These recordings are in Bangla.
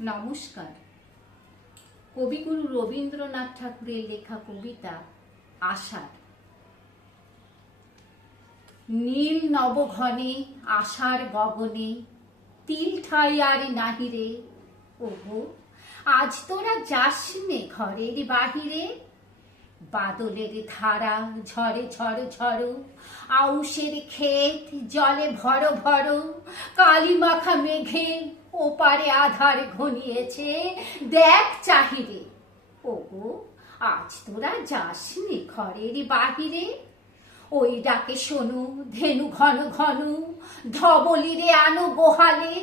নমস্কার। কবিগুরু রবীন্দ্রনাথ ঠাকুরের লেখা কবিতা আষাঢ়। নীল নবঘনে আষাঢ় গগনে তিল ঠাই আর নাহিরে। ওগো আজ তোরা যাসনে ঘরের বাহিরে। বাদলের ধারা ঝরে ঝড় ঝড়, আউশের ক্ষেত জলে ভর ভর। কালি মাখা মেঘে ওপারে আধার ঘনিয়েছে, দেখ চাহিরে। ওগো আজ তোরা যাসনি ঘরের বাহিরে। ওই ডাকে শোনো ধেনু ঘন ঘন, ধবলিরে আনো গোহালে।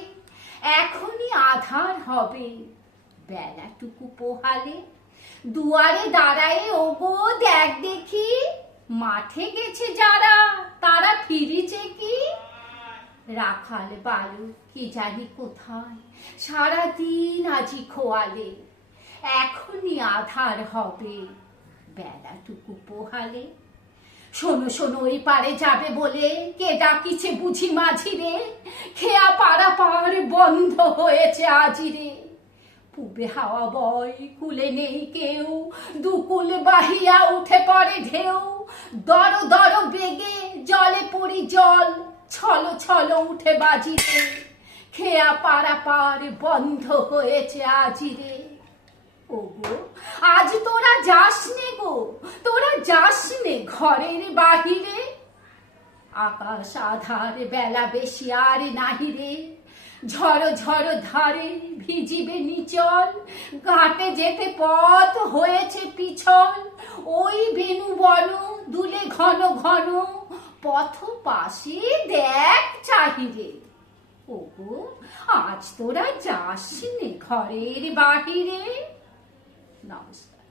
এখনই আধার হবে বেলাটুকু পোহালে। দুয়ারে দাঁড়ায় ওগো দেখ দেখি, মাঠে গেছে যারা তারা ফিরিছে কি। রাখাল বালু কি জানি কোথায়, সারাদিন আজি খোয়ালে। এখনই আধার হবে বেলাটুকু পোহালে। শোনো শোনো ওই পারে যাবে বলে, কে ডাকিছে বুঝি মাঝিরে। খেয়া পাড়া পার বন্ধ হয়েছে আজিরে। পূবে হাওয়া বয় কুলে নেই কেউ, দুকুল বাহিয়া উঠে পড়ে ঢেউ। দর দর বেগে জলে পড়ি জল, ছলো ছলো উঠে বাজিরে। খেয়া পাড়া পার বন্ধ হয়েছে আজিরে। ওগো আজ তোরা যাসনে গো, তোরা যাসনে ঘরের বাহিরে। আকাশ আধার বেলা বেশি আর নাহিরে। ঝড় ঝড় ধারে ভিজিবে নিচল, ঘাটে যেতে পথ হয়েছে পিছল। ওই বেনু বন দুলে ঘন ঘন, পথ পাশে দেখ চাহিরে। ওগো আজ তোরা যাসনে ঘরের বাহিরে। নমস্কার।